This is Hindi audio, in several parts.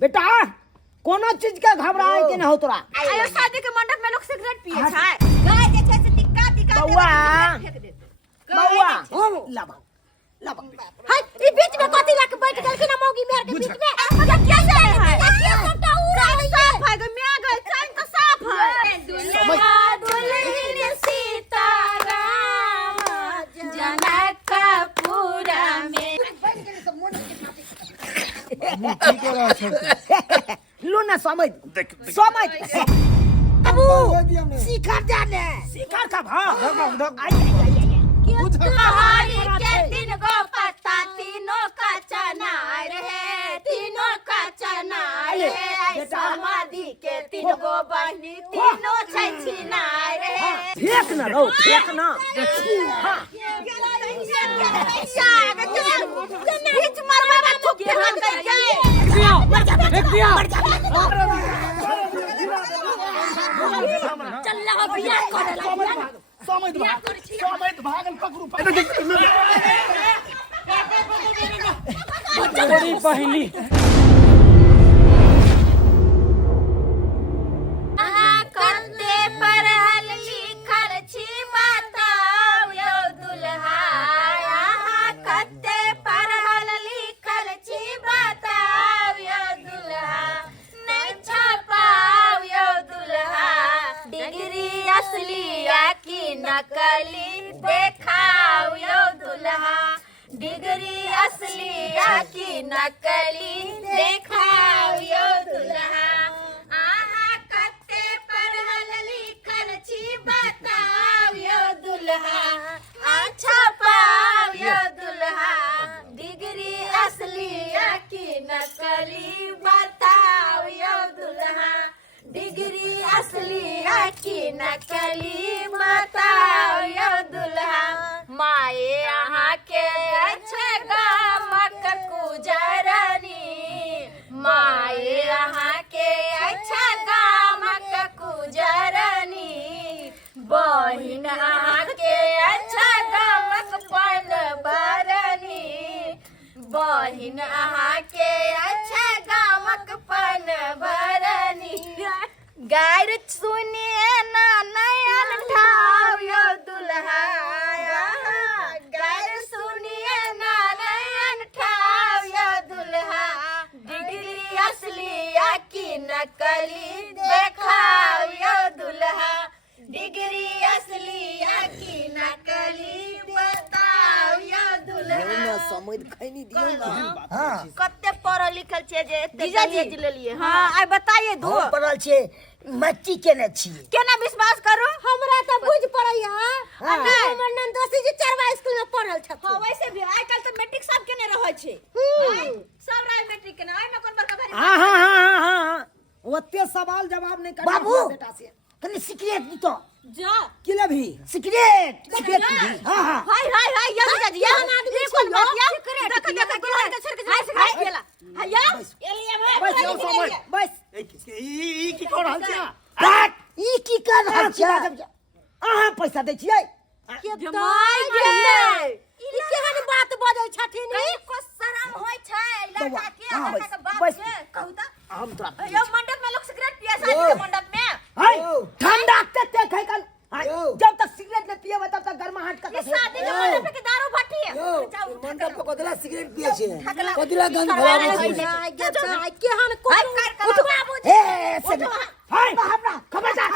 बेटा कोनो चीज के घबराए के न हो तोरा। आयो शादी के मंडप में लोग सिगरेट पिए छै गाय जे छै से टिक्का टिक्का बौआ बौआ ला हाय ई बीच में कथि ला के बैठ गेल कि ना मौगी मेहर के बीच में मतलब क्या से है सबटा उड़ा साफ है ग मैं गई चैन तो साफ है दुल्हन सीताराम जनकपुरा में लो ना समझ अबू शिखर जाने शिखर का भाव आई के दिन गो पत्ता तीनों का चनार है तीनों का चनार है समाधि के तीन गो बहनी तीनों छै छिनार है फेंक ना रो फेंक ना बीच मरवा में थूक फेंक कर गए फेंक दिया चल लगा बियाह करे ला समझ भागल ककरू बड़ी पहली कंधे पर हल लिखल छी बताओ यो दुल्हा कंधे पर हल लिखल छी बताओ यो दुल्हा नहीं छपाओ यो दुल्हा डिग्री असली की नकली देखाओ यो दुल्हा डिग्री असली की नकली देखाओ यो दुल्हा आहा कत्ते पर हल लिखल छी बताओ यो दुल्हा अच्छा पाओ यो दुल्हा डिग्री असली की नकली बताओ यो दुल्हा डिग्री असली की नकली बताओ यो दुल्हा माए अहाँ के अच्छे गामक कुजरनी माए अहाँ के अच्छा गामक कुजरनी बहिन अहाँ के अच्छा गामक पनबरनी बहिन अहाँ के अच्छा गामक पनबरनी गायर सुनिए ना नयन ठाव यो दुल्हा गायर सुनिए ना नयन ठाव यो दुल्हा डिग्री असली की नकली देखाओ यो दुल्हा डिग्री असली की नकली बताओ यो दुल्हा समझ खैनी दियो ना हां कत्ते पढ़ल लिखल छै जे एते दहेज लेलिए हां आइ बताइए दो पढ़ल छै मच्ची केने छी केना विश्वास करू हमरा त बुझ पड़ैया हमर नंदोसी जी चरवा स्कूल में पढ़ल छ हां वैसे भी आइ काल त मैट्रिक सब केने रहै छै सब राय मैट्रिक केने आइ में कोन बड़का भारी हां ओते सवाल जवाब नहीं कर बाबू बेटा से कनी सिगरेट दी तो जा किले भी सिगरेट हां हाय हाय हाय ये जी ये आदमी कोन बात या देख देख गिलास के छिड़क के सिगरेट गेला हैया एलिए बस यो समझ बस ई की कर रहल छै ई की कर रहल छै अहाँ पैसा दै छियै के जमाई गे ई केहन बात बजै छथिन को शरम होय छै लड़का के लड़का के बाप के कहू त हम तोरा यो मंडप में लोग सिगरेट पिए शादी के मंडप में हाय ठंडा ते खाइ कल जब तक सिगरेट न पिएबे तब तक गर्माहट का शादी के मंडप के दारू भट्टी है मंडप पे कदला सिगरेट पिए छै कदला गंध फैलावे छै केहन उठवा बुझ ए से हाय हमरा खबरदार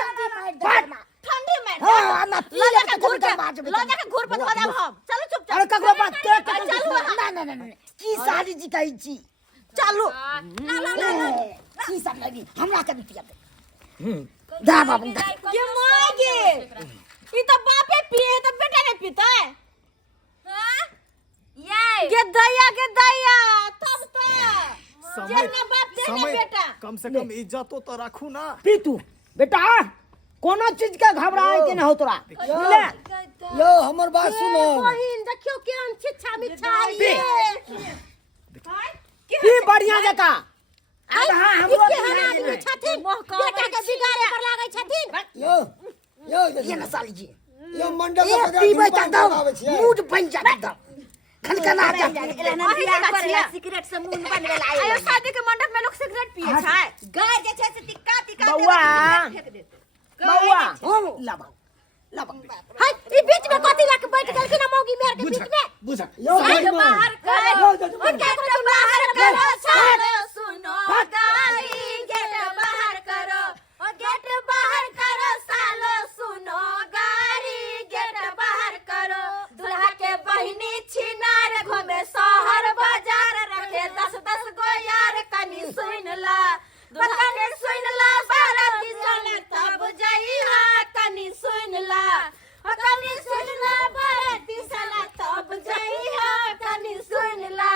ठंडी में हां ना पी ले के घूर के लो जाके घूर पर धो देब हम चलो चुपचाप अरे ककरो बात के चलू ना की साली जी कहै छी चलू की सब लगी हमरा के पिया दा बाबू के मागे ई त बापे पिए त बेटा ने पीता है हां ये के दैया तब त जेना बाप देने बेटा कम से कम इज्जतो तो रखू ना पी तू बेटा कोनो चीज के घबराए के न हो तोरा यो हमर बात सुनो बहिन देखियो केहन छिछा मिठाई की बढ़िया जका अब हां हमरो केहन आदमी छथिन बेटा के बिगाड़े पर लागै छथिन यो ये न साली जी यो मंडप ये में पीबै त मूड बन जात खनखना जा सिगरेट से मुंह बनवेला आयो आयो शादी के मंडप में लोग सिगरेट पिए छै गाय जे छै से टिक्का टिक्का बौआ फेंक देत बौआ लाबा लाबा हाय ई बीच में कथि लाके बैठ गेल कि ना मौगी मेर के बीच में बुझा गेट बाहर करो गेट बाहर करो सालो सुनो गाई गेट बाहर करो ओ गेट बाहर करो सालो सुनो गाड़ी गेट बाहर करो दुल्हा के बहिनी छिनार घूमे शहर बाजार रखे 10-10 गो यार कनी सुन ला दुल्हा ने सुन ला बाराती चले तब जइहा कनी सुन ला कनी सुन ला बाराती चले तब जइहा कनी सुन ला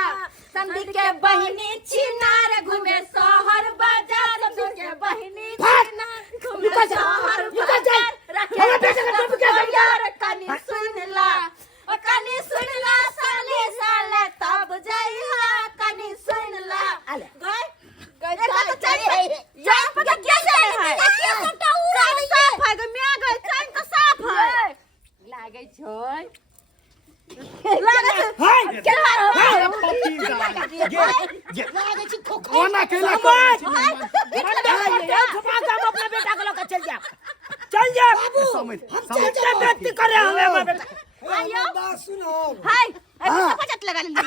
संदी के बहिनी छिनार घूमे शहर बाजार के बहिनी छिनार घूमे शहर बाजार रखे यार कनी सुन ला साले साले तब जइहा कनी सुन ला गए यहाँ पर क्या चल रहा है साफ है गो मिया गए चैन तो साफ है लागे छोय लागे क्या लागे छी ओना केला अपना बेटा को लेकर चल जा समझ क्या व्यक्ति करे हमें बेटा आयो बात सुनो हाय अभी तो पचत लगा लिया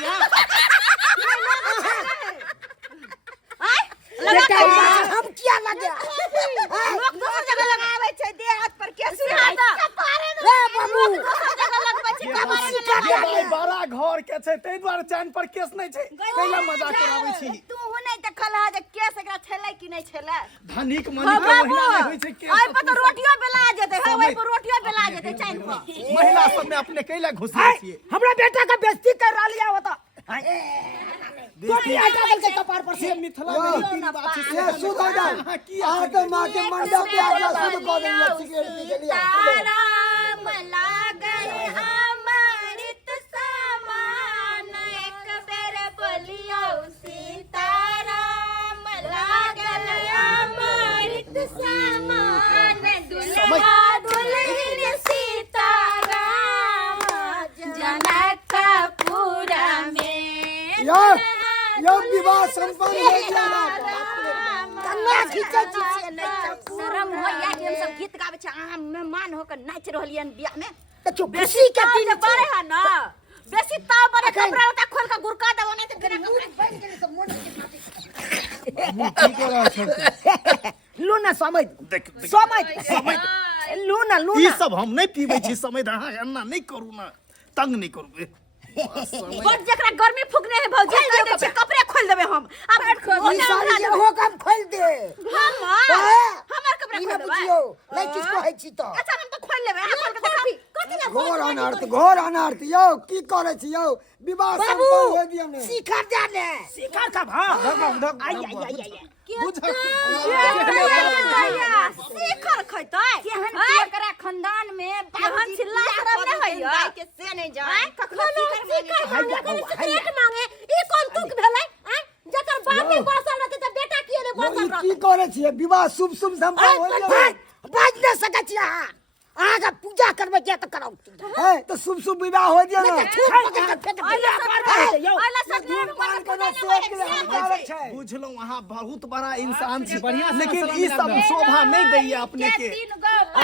हाय बेटा हम क्या लगे लोग दूसरी जगह लगावे छै देह हाथ पर के सुहाता रे बाबू दूसरी जगह लगबै छै भाई बड़ा घर के छै तै द्वारा चैन पर केस नहीं छै कैला मजाक कराबै छी तू नहीं देखल है जे केस एकरा छेलै कि नहीं छेलै धनिक मनिक के महिला नहीं होय छै केस आई पर तो रोटियो बेला जेतै है ओइ पर रोटियो बेला जेतै चैन पर महिला सब में अपने कैला घुसिए छिए हमरा बेटा का बेइज्जती कर रहा होता देखिए हटा दल के कपार पर से मिथिला में रीति रिवाज छै ये सुध हो जाओ आ तो माँ के मंडप पे आके सुध कर देंगे सिगरेट पी के लिए राम लागल अमृत समान एक बेर बोलियो सीताराम लागल अमृत समान दुल्हा दुल्हन सीताराम जनकपुरा में यो विवाह संपन्न हो गया ना कन्या खींचे छी से नहीं शर्म होइया कि हम सब गीत गाबै छै अहाँ मेहमान होकर नाच रहलियन बियाह में तो बेसी के दिन बड़े है ना बेसी ताव बड़े कपड़ा लता खोल के गुरका देबो नहीं त बिना कपड़ा बैठ गेली सब मोड़ लूना समझ लूना ई सब हम नहीं पीबै छी समझ अहाँ एना नहीं करू ना तंग नहीं करू और जकरा गर्मी फुकने है भौजी कह दे छै कपड़े खोल देबे हम अब सारी हो काम खोल दे हमर कपड़ा ई खोल ना देबे बुझियो नहीं किसको है छी तो अच्छा हम तो खोल लेबे अहाँ खोल के देखा कथि ना घोर अनर्थ यो की करे छी यो विवाह संपन्न हो दिया ने शिखर जाने शिखर का भाव आई शिखर खैतै केहन एकरा खानदान में केहन चिल्ला शरम नहीं होइया के से नहीं जाय कखनो शिखर मांगे ई कोन तुक भेलै जकर बापे बसल रहते त बेटा किए ने बसल रहते की करे छी विवाह शुभ शुभ संपन्न हो गया बाज न सकै छी अहाँ का पूजा करबे जे त कराउ है तो शुभ शुभ विवाह हो दिया ना बुझलो अहाँ बहुत बड़ा इंसान छी बढ़िया लेकिन ई सब शोभा नहीं दैया अपने के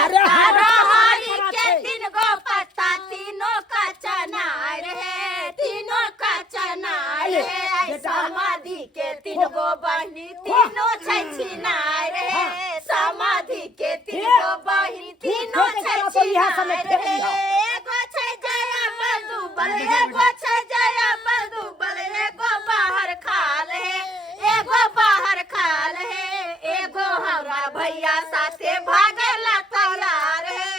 अरे हरी के 3 गो पत्ता तीनों का चनार है तीनों का चनार है समाधि के 3 गो बहिनी तीनों छै छिनार है समाधि के 3 गो बहिनी तीनों छै छिनार है एगो छै जया बलदुबल एगो छै जया बलदुबल एगो बाहर खाल है एगो बाहर खाल है एगो हमरा भैया साथे भागेला तैयार है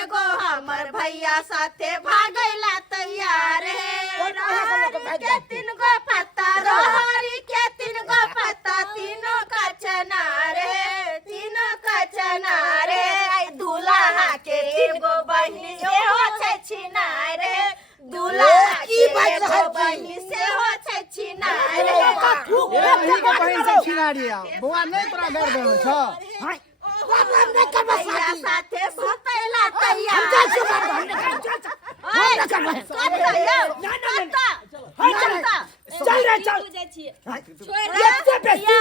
एगो हमर भैया साथे भागेला तैयार है रहरी के 3 गो पत्ता रहरी के 3 गो पत्ता तीनों का चनार है तीनों का चनार है दूल्हा के 3 गो बहिनी सेहो छै छिनार है दूल्हा के 3 गो बहिनी सेहो छै छिनार है बौआ नहीं तोरा घर देवे छ भैया साथे भतैला तैयार हम ना करबै चल रे चल एते बेसी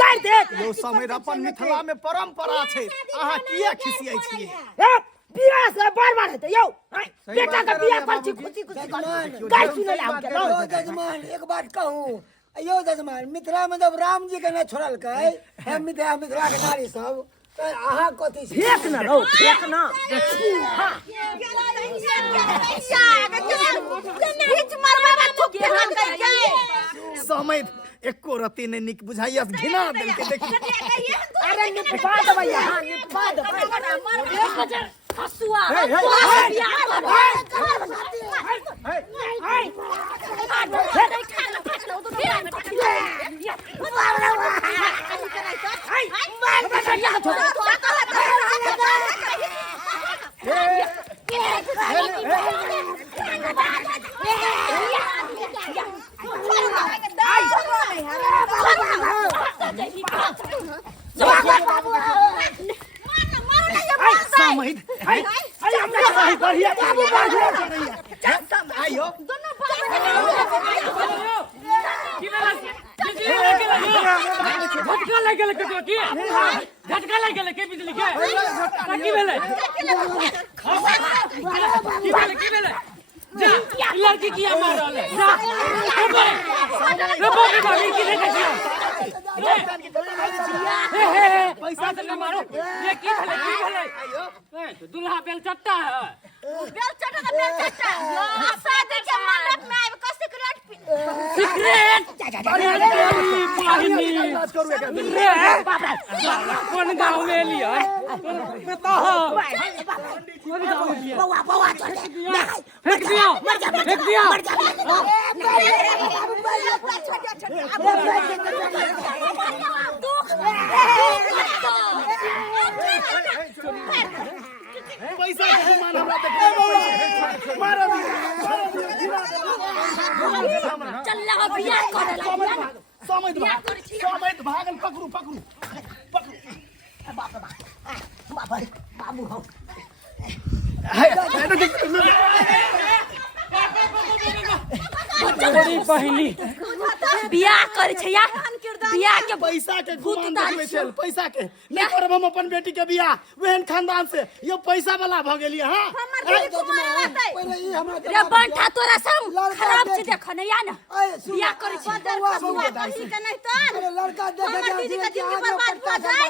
गाड़ दे यो समय अपन मिथिला में परंपरा छै अहाँ किया खिसियाई छियै ए बियाह से बार हेतै यौ बेटा के बियाह कर छी खुशी गाड़ सुनै ला हम के यो जजमान एक बात कहूं यो जजमान मिथिला में जब राम जी के न छोड़लकै हम मिथिला के नारी सब तो अहाँ कथी छी फेक न रहो फेक न समय एको रति ने निक बुझाइया घिना देल के देखी अरे निपा देबै यहां निपा देबै हसुआ बढ़िया बाबू आइयो झटका लग गेल कतो की झटका लग गेल के बिजली के की भेलै की भेलै जा लड़की किया मार रहले जा रे बाबू बाबू की देखे पैसा से न मारो ये की भेलै आइयो दुल्हा बेल चट्टा है बेल चट्टा शादी के मंडप में आब के सिगरेट कौन गाँव में लिया कौन गाँव में लिया फेंक दिया पैसा के मान हमरा तक मारो चल बियाह करे ला समय भागल पकड़ू बाबू हो बड़ी पहली बियाह करे छै या बियाह के पैसा के गुमान देखले चल पैसा के नहीं करब हम अपन बेटी के बियाह वेहन खानदान से यो पैसा वाला भ गेलिए हां पहले ई हमरा रे बंठा तोरा सब खराब चीज देख न या न बियाह करे छै कही के नहीं तो अरे लड़का देखे हमर दीदी के के जिंदगी बर्बाद हो जाए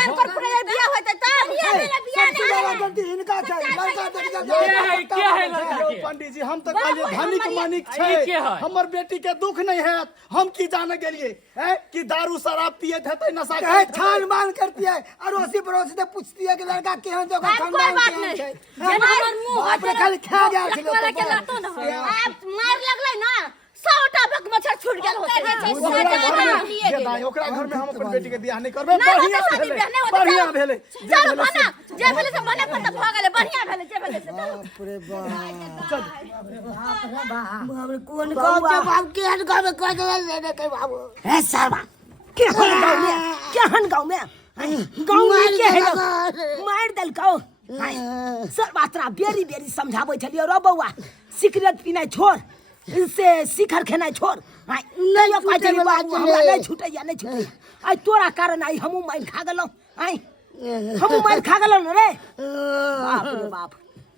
एकर पर बियाह होतै त बियाह नहीं गलती इनका छै लड़का देख क्या है लड़का के पंडित जी हम तो कहलिए धनिक मानिक ई के छै है? हमर बेटी के दुख नहीं है हम की जाने गेलिए हैं कि दारू शराब पियत हेतै नशा है करत छान मान करती है अड़ोसी पड़ोसी से पूछती है कि लड़का केहन जगह कोई खानदान बात केहन नहीं छै जेना हमर मुंह बाप रे खाली खा गेल छै वाला के लातो न आप मार लगलै ना 100टा भक मच्छर छूट गेल होतै ओकरा घर में हम अपन बेटी के बियाह नहीं करबे बढ़िया भेलै चल बना जे भेलै से बने पर त भ गेलै बढ़िया भेलै जे भेलै से बाप रे बाप कौन गाँव के बाप केहन गाँव में कह दे ने के बाबू हे सरवा केहन गाँव में गाँव में के है मार देल कहो सर बातरा बेरी समझाबै छलियो रो बौआ सिगरेट पीनाइ छोड़ से शिखर खेनाइ छोड़ नहीं कहै छली बाबू हमरा नहीं छूटैया आई तोरा कारण आई हमहू मार खा गेलौ आई हमहू मार खा गेलौ रे बाप रे बाप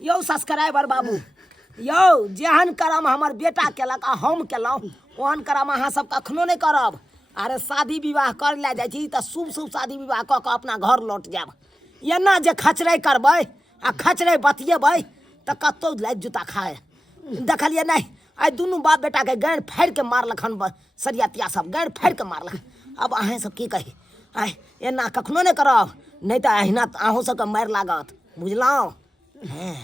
यौ सब्सक्राइबर बाबू यौ जेहन करम हमर बेटा केलक आ हम केलौ ओहन करम अहाँ सब कखनो नहीं करब अरे शादी विवाह कर ले जाइ छी त शुभ शादी विवाह क के अपना घर लौट जाब एना जे खचरै करबै आ खचरै बतियेबै त कतौ लाइट जूता खाए देखलिए नहीं आई दुनू बाप बेटा के गाड़ फाड़ के मारलक हन सरियातिया सब गाड़ फाड़ के मारलक अब अहें सब की कही आई एना कखनो नहीं करब नहीं त अहिना अहूँ सबके मारि लागत बुझलौ हैं